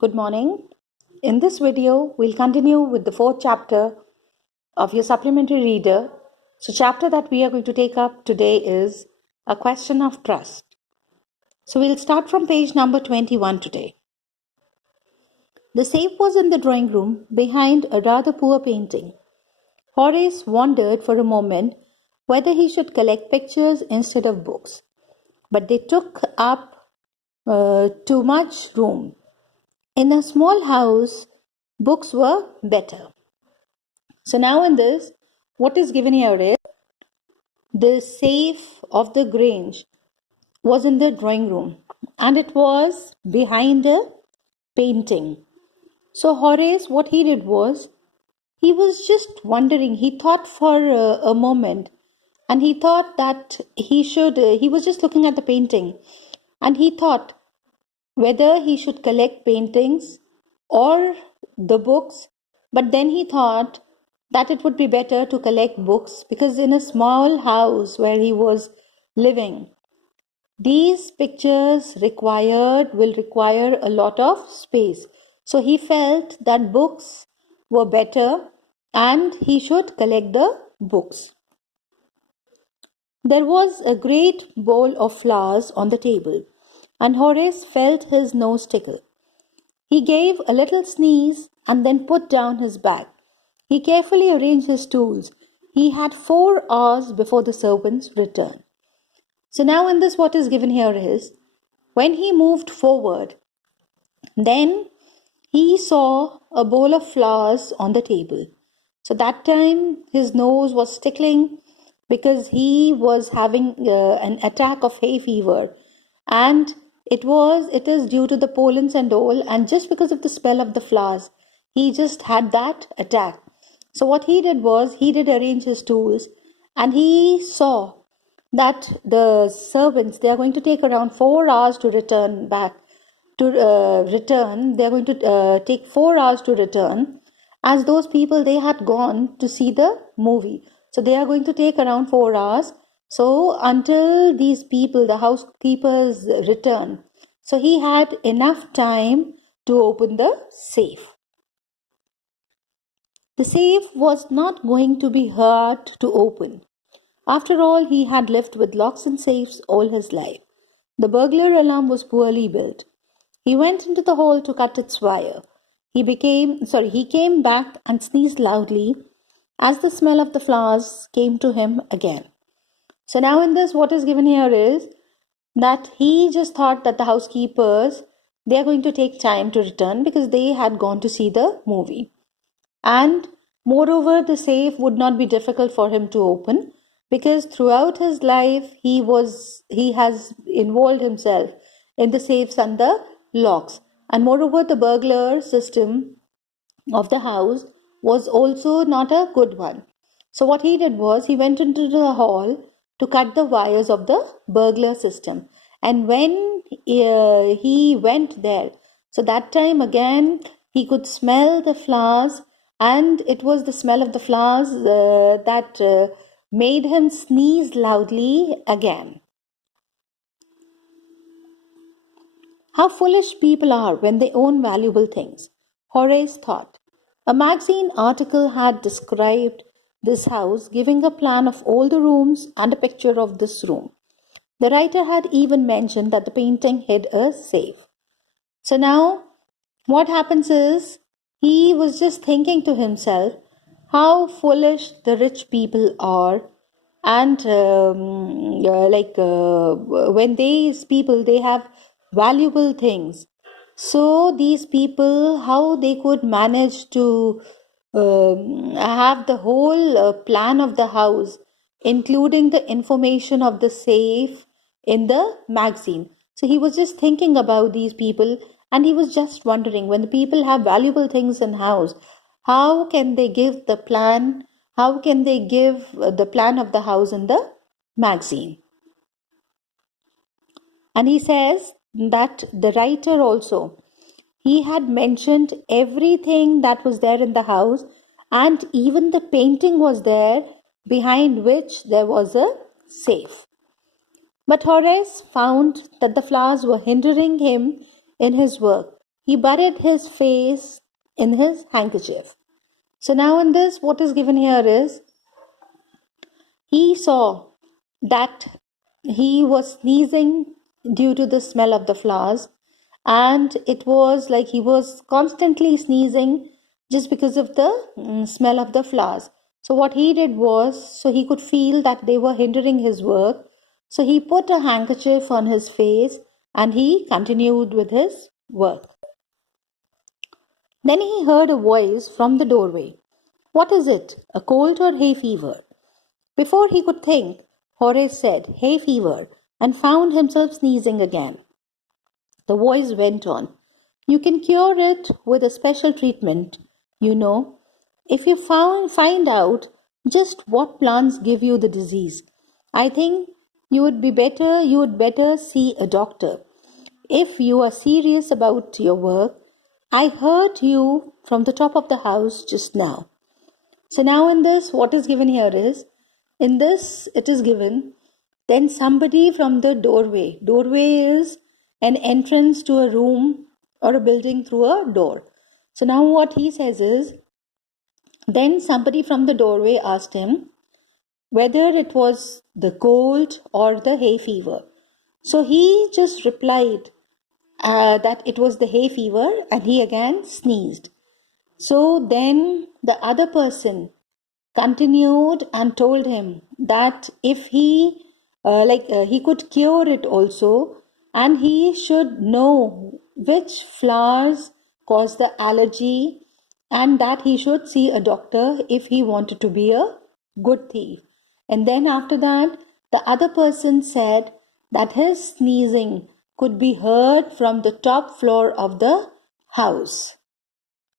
Good morning. In this video, we'll continue with the fourth chapter of your supplementary reader. So, chapter that we are going to take up today is A Question of Trust. So, we'll start from page number 21 today. The safe was in the drawing room behind a rather poor painting. Horace wondered for a moment whether he should collect pictures instead of books, but they took up too much room. In a small house, books were better. So now in this, what is given here is the safe of the Grange was in the drawing room and it was behind a painting. So Horace, what he did was, he was just wondering, he thought for a moment and he thought that he was just looking at the painting and he thought whether he should collect paintings or the books, but then he thought that it would be better to collect books because in a small house where he was living, these pictures will require a lot of space. So he felt that books were better and he should collect the books. There was a great bowl of flowers on the table, and Horace felt his nose tickle. He gave a little sneeze and then put down his bag. He carefully arranged his tools. He had 4 hours before the servants' return. So now in this, what is given here is, when he moved forward, then he saw a bowl of flowers on the table. So that time his nose was tickling because he was having an attack of hay fever, and it is due to the pollens and all, and just because of the smell of the flowers, he just had that attack. So what he did was, he did arrange his tools and he saw that the servants, they are going to take around 4 hours to return back. They are going to take 4 hours to return, as those people, they had gone to see the movie. So they are going to take around 4 hours. So until these people, the housekeepers, return, so he had enough time to open the safe. The safe was not going to be hard to open. After all, he had lived with locks and safes all his life. The burglar alarm was poorly built. He went into the hall to cut its wire. He came back and sneezed loudly as the smell of the flowers came to him again. So now in this, what is given here is that he just thought that the housekeepers, they are going to take time to return because they had gone to see the movie. And moreover, the safe would not be difficult for him to open because throughout his life, he has involved himself in the safes and the locks. And moreover, the burglar system of the house was also not a good one. So what he did was, he went into the hall to cut the wires of the burglar system. And when he went there, so that time again, he could smell the flowers, and it was the smell of the flowers that made him sneeze loudly again. How foolish people are when they own valuable things, Horace thought. A magazine article had described this house, giving a plan of all the rooms and a picture of this room. The writer had even mentioned that the painting hid a safe. So now, what happens is, he was just thinking to himself how foolish the rich people are, and when these people, they have valuable things. So these people, how they could manage to have the whole plan of the house, including the information of the safe in the magazine. So he was just thinking about these people, and he was just wondering, when the people have valuable things in house, how can they give the plan? How can they give the plan of the house in the magazine? And he says that the writer also, he had mentioned everything that was there in the house, and even the painting was there behind which there was a safe. But Horace found that the flowers were hindering him in his work. he buried his face in his handkerchief. So now in this, what is given here is, he saw that he was sneezing due to the smell of the flowers, and it was like he was constantly sneezing just because of the smell of the flowers. So what he did was, so he could feel that they were hindering his work, so he put a handkerchief on his face and he continued with his work. Then he heard a voice from the doorway. "What is it? A cold or hay fever?" Before he could think, Horace said, "Hay fever," and found himself sneezing again. The voice went on, "You can cure it with a special treatment, you know, if you find out just what plants give you the disease. I think you would better see a doctor. If you are serious about your work, I heard you from the top of the house just now." So now in this, what is given here is, in this it is given, then somebody from the doorway. Doorway is an entrance to a room or a building through a door. So now what he says is, then somebody from the doorway asked him whether it was the cold or the hay fever. So he just replied that it was the hay fever, and he again sneezed. So then the other person continued and told him that if he could cure it also, and he should know which flowers cause the allergy, and that he should see a doctor if he wanted to be a good thief. And then after that, the other person said that his sneezing could be heard from the top floor of the house.